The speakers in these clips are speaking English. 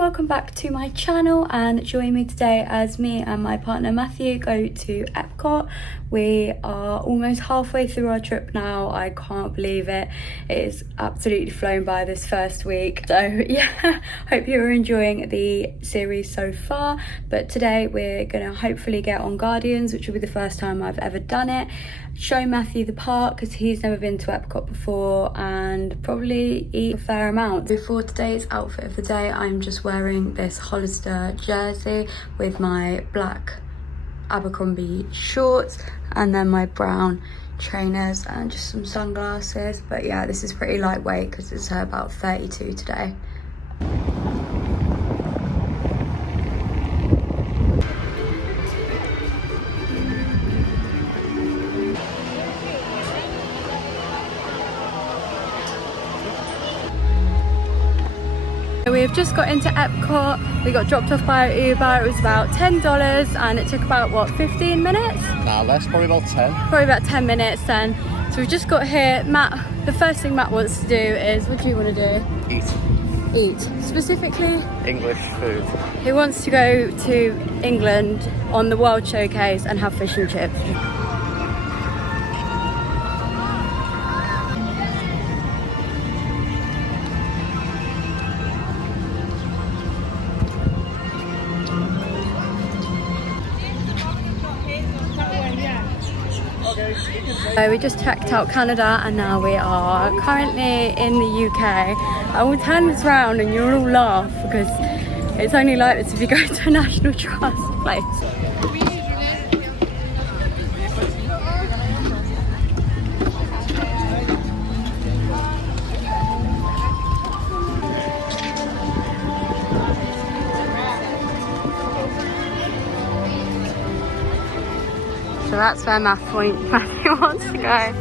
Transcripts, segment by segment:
welcome back to my channel, and join me today as me and my partner Matthew go to Epcot. We are almost halfway through our trip now. I can't believe it. It is absolutely flown by this first week. So yeah, hope you're enjoying the series so far. But today we're gonna hopefully get on Guardians, which will be the first time I've ever done it. Show Matthew the park because he's never been to Epcot before, and probably eat a fair amount. For today's outfit of the day, I'm just wearing this Hollister jersey with my black Abercrombie shorts and then my brown trainers and just some sunglasses. But yeah, this is pretty lightweight because it's about 32 today. We've just got into Epcot. We got dropped off by Uber. It was about $10 and it took about, what, 15 minutes? Nah, less, probably about 10. Probably about 10 minutes then. So we've just got here. Matt, the first thing Matt wants to do is, what do you want to do? Eat. Specifically? English food. He wants to go to England on the World Showcase and have fish and chips. So we just checked out Canada and now we are currently in the UK. I will turn this around and you'll all laugh because it's only like this if you go to a National Trust place. So that's where Matthew wants to go.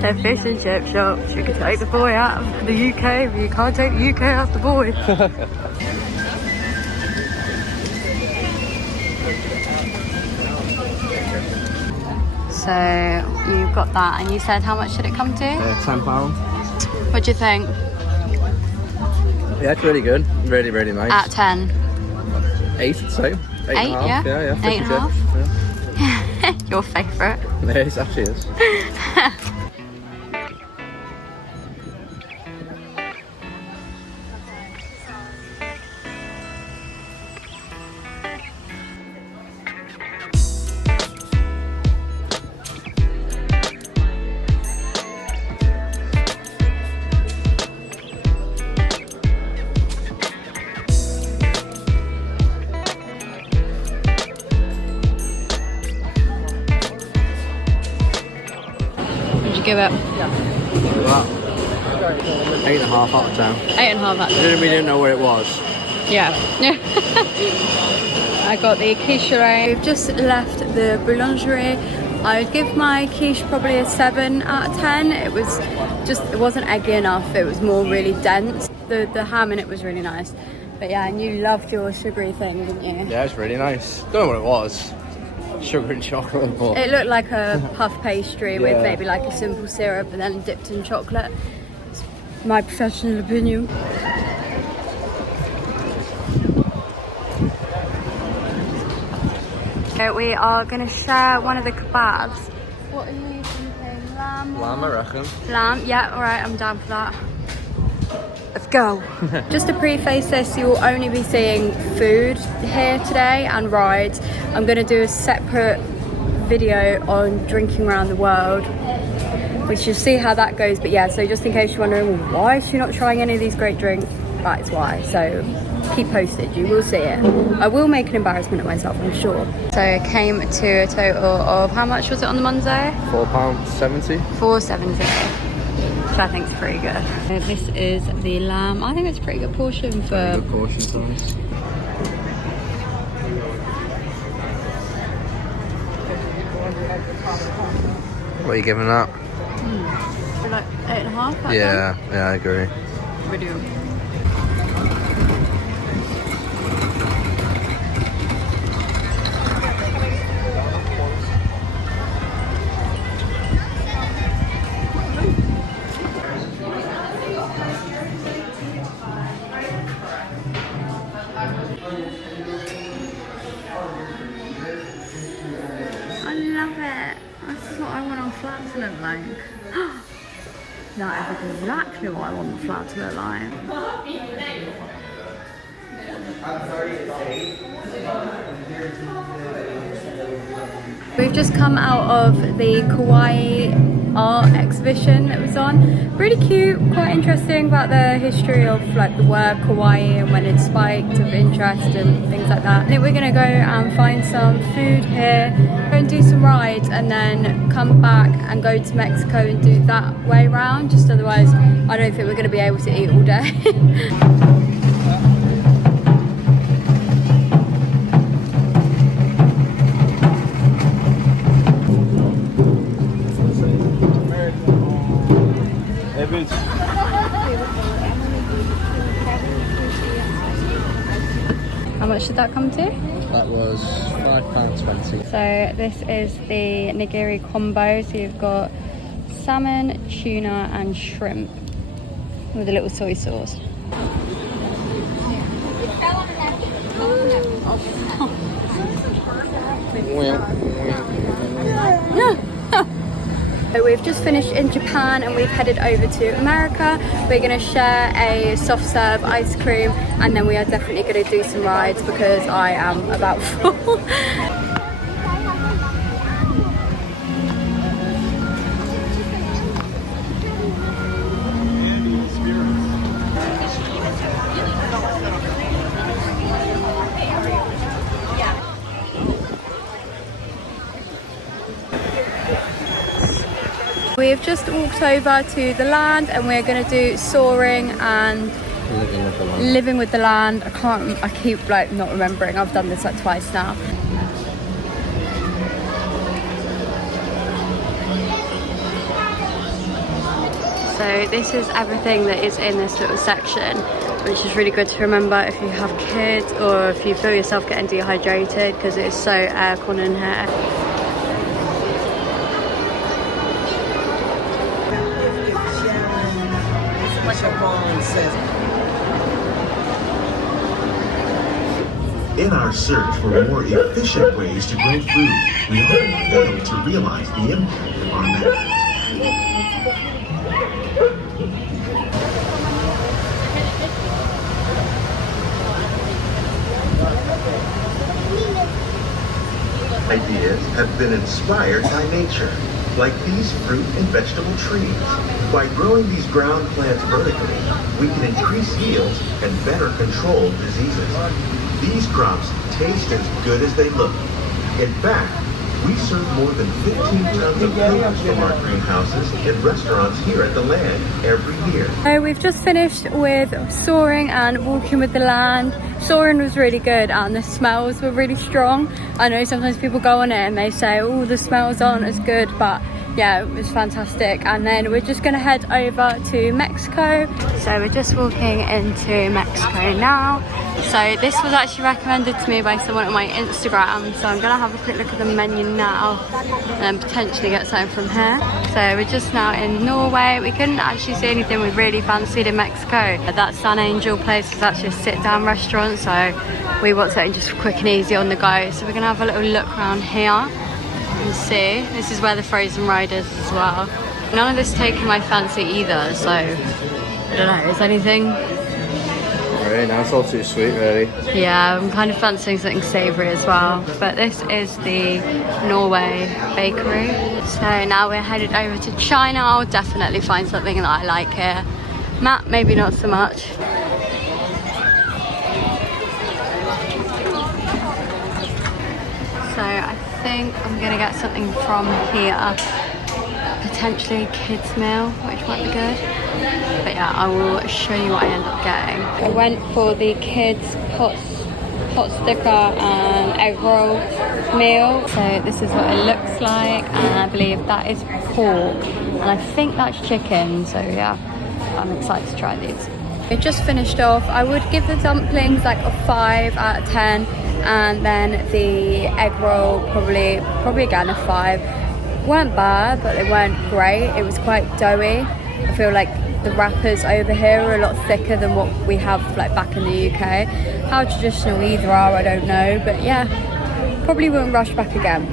The fish and chip shops. You can take the boy out of the UK, but you can't take the UK out of the boy. So you've got that, and you said how much did it come to? £10. What do you think? Yeah, it's really good. Really, really nice. At 10? 8, I'd say. 8 and a half. Yeah? 8.5? Yeah. Your favourite? Yeah, it actually is. Give it? Well, 8.5 out of 10. 8.5 out of 10. We didn't know where it was. Yeah. I got the quiche. We've just left the boulangerie. I would give my quiche probably a 7 out of 10. It wasn't eggy enough. It was more really dense. The ham in it was really nice. But yeah, and you loved your sugary thing, didn't you? Yeah, it's really nice. Don't know what it was. Sugar and chocolate, but it looked like a puff pastry with maybe like a simple syrup and then dipped in chocolate. It's my professional opinion. So we are going to share one of the kebabs. What are you thinking? Lamb? Lamb, I reckon. Lamb, yeah, alright, I'm down for that. Let's go. Just to preface this, you will only be seeing food here today and rides. I'm going to do a separate video on drinking around the world, which you'll see how that goes. But yeah, so just in case you're wondering, well, why is she not trying any of these great drinks? That's why. So keep posted, you will see it. I will make an embarrassment of myself, I'm sure. So it came to a total of, how much was it on the Monzo? £4.70. £4.70. Which I think is pretty good. This is the lamb. I think it's a pretty good portion for... Very good portion size. What are you giving that? For like 8.5? Yeah, I agree. Video. This is what I want on flat to look like. That is exactly what I want the flat to look like. We've just come out of the Kawaii art exhibition that was on. Really cute, quite interesting about the history of like the word Kawaii and when it spiked of interest and things like that. I think we're gonna go and find some food here, go and do some rides, and then come back and go to Mexico and do that way round. Just otherwise, I don't think we're gonna be able to eat all day. How much did that come to? That was £5.20. So this is the nigiri combo. So you've got salmon, tuna and shrimp with a little soy sauce. So we've just finished in Japan and we've headed over to America. We're going to share a soft serve ice cream and then we are definitely going to do some rides because I am about full. We've just walked over to the land and we're going to do soaring and living with the land. I keep like not remembering. I've done this like twice now. So this is everything that is in this little section, which is really good to remember if you have kids or if you feel yourself getting dehydrated because it is so aircon in here. In our search for more efficient ways to grow food, we often fail to realize the impact of our methods. Ideas have been inspired by nature, like these fruit and vegetable trees. By growing these ground plants vertically, we can increase yields and better control diseases. These crops taste as good as they look. In fact, we serve more than 15 tons of produce from our greenhouses in restaurants here at the land every year. So we've just finished with soaring and walking with the land. Soaring was really good and the smells were really strong. I know sometimes people go on it and they say, oh, the smells aren't as good, but yeah, it was fantastic. And then we're just gonna head over to Mexico. So we're just walking into Mexico now. So this was actually recommended to me by someone on my Instagram. So I'm gonna have a quick look at the menu now and potentially get something from here. So we're just now in Norway. We couldn't actually see anything we really fancied in Mexico. That Sun Angel place is actually a sit-down restaurant. So we want something just quick and easy on the go. So we're gonna have a little look around here and see. This is where the Frozen ride is as well. None of this taking my fancy either. So I don't know, is anything? Really, now it's all too sweet, really. Yeah, I'm kind of fancying something savoury as well. But this is the Norway bakery. So now we're headed over to China. I'll definitely find something that I like here. Matt, maybe not so much. So I think I'm gonna get something from here. Potentially a kids meal, which might be good. But yeah, I will show you what I end up getting. I went for the kids hot sticker and egg roll meal. So this is what it looks like, and I believe that is pork, and I think that's chicken. So yeah, I'm excited to try these. We just finished off. I would give the dumplings like a 5 out of 10, and then the egg roll probably again a 5. Weren't bad, but they weren't great. It was quite doughy. I feel like the wrappers over here are a lot thicker than what we have like back in the UK. How traditional either are, I don't know, but yeah, probably wouldn't rush back again.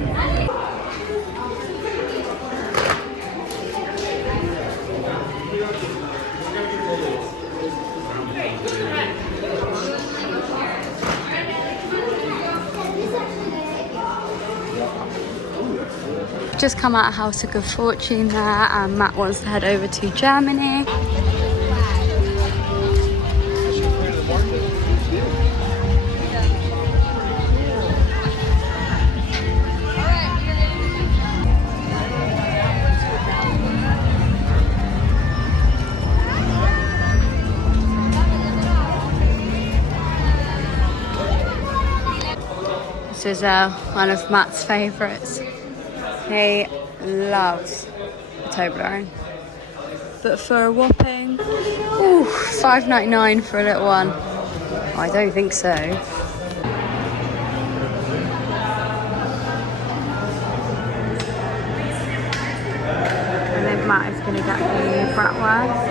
just come out of House of Good Fortune there, and Matt wants to head over to Germany. This is one of Matt's favourites. He loves the Toblerone. But for a whopping $5.99 for a little one. I don't think so. And then Matt is going to get the bratwurst.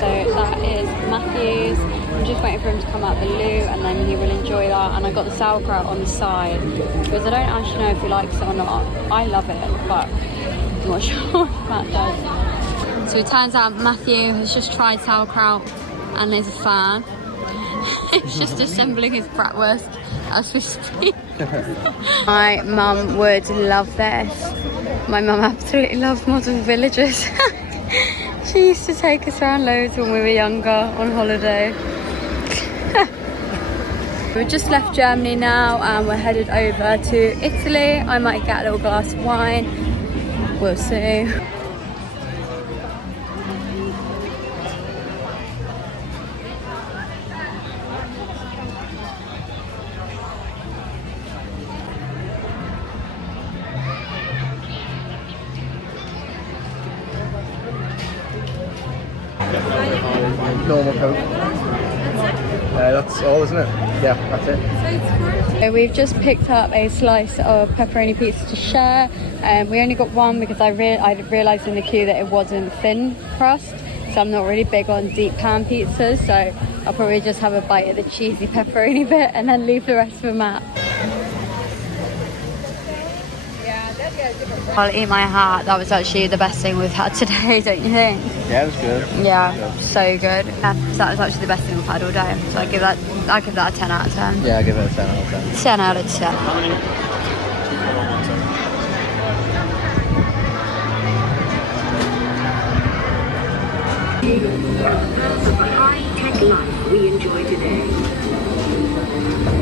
So that is Matthew's. I'm just waiting for him to come out the loo and then he will enjoy that. And I got the sauerkraut on the side because I don't actually know if he likes it or not. I love it, but I'm not sure if Matt does. So it turns out Matthew has just tried sauerkraut and is a fan. He's just assembling his bratwurst as we speak. My mum would love this. My mum absolutely loves model villages. She used to take us around loads when we were younger on holiday. We've just left Germany now and we're headed over to Italy. I might get a little glass of wine. We'll see. Normal Coke. That's all, isn't it? Yeah, that's it. So we've just picked up a slice of pepperoni pizza to share. We only got one because I realised in the queue that it wasn't thin crust. So I'm not really big on deep pan pizzas. So I'll probably just have a bite of the cheesy pepperoni bit and then leave the rest for Matt. I'll eat my heart. That was actually the best thing we've had today, don't you think? Yeah, it was good. Yeah, so good. Yeah, so that was actually the best thing we've had all day. So I give that a 10 out of 10. Yeah, I give it a 10 out of 10. 10 out of 10. The high-tech life we enjoy today.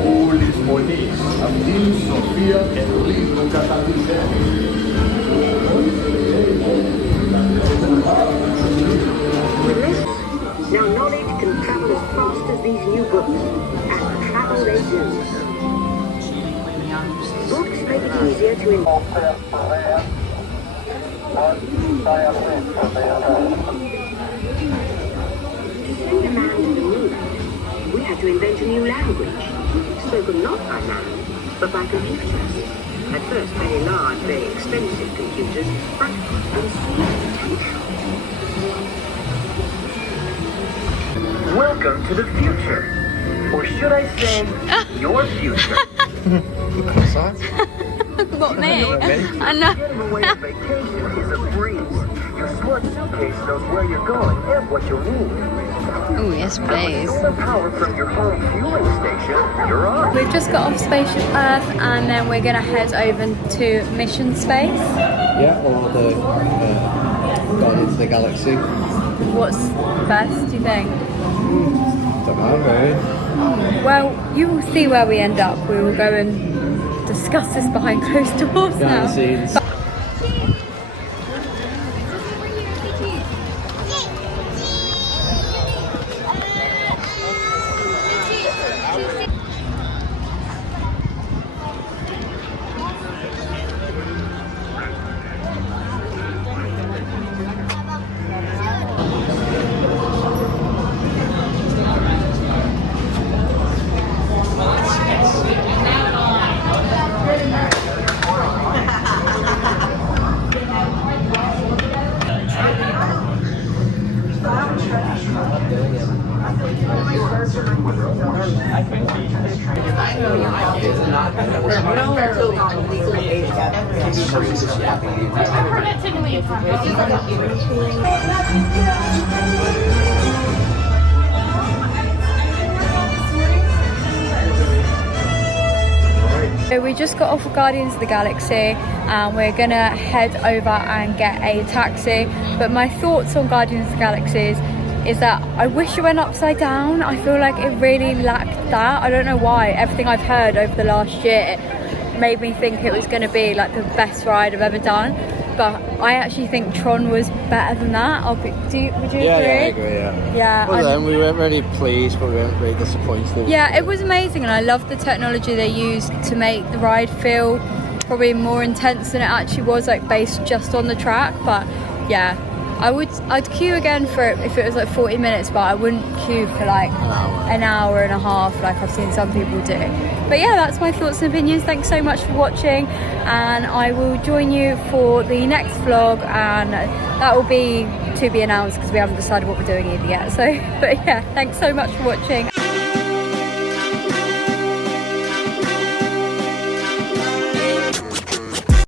All is Moniz, Abdil, Sofia, and Lindo Catalise. Now knowledge can travel as fast as these new books, and travel they do. Books make it easier to send a man to the moon. We had to invent a new language, spoken not by man, but by computers. At first very large, very expensive computers, but with sweet potential. Welcome to the future. Or should I say, your future. What, me? I know. Getting away on vacation is a breeze. Your smart suitcase knows where you're going and what you'll need. Oh, yes, please. Solar power from your home fueling station, you're on. We've just got off Spaceship Earth and then we're going to head over to Mission Space. Yeah, or the Guardians of the Galaxy. What's best, do you think? Don't know, really. Well, you will see where we end up. We will go and discuss this behind closed doors now. Behind the scenes. We just got off of Guardians of the Galaxy and we're gonna head over and get a taxi. But my thoughts on Guardians of the Galaxy is that I wish it went upside down. I feel like it really lacked that. I don't know why. Everything I've heard over the last year made me think it was gonna be like the best ride I've ever done. But I actually think Tron was better than that. Would you agree? Yeah, I agree, Yeah. Well, then we weren't really pleased, but we weren't really disappointed. Yeah, it was amazing, and I loved the technology they used to make the ride feel probably more intense than it actually was, like based just on the track. But yeah, I'd queue again for it if it was like 40 minutes, but I wouldn't queue for like an hour and a half like I've seen some people do. But yeah, that's my thoughts and opinions. Thanks so much for watching, and I will join you for the next vlog, and that will be to be announced because we haven't decided what we're doing either yet. So, but yeah, thanks so much for watching.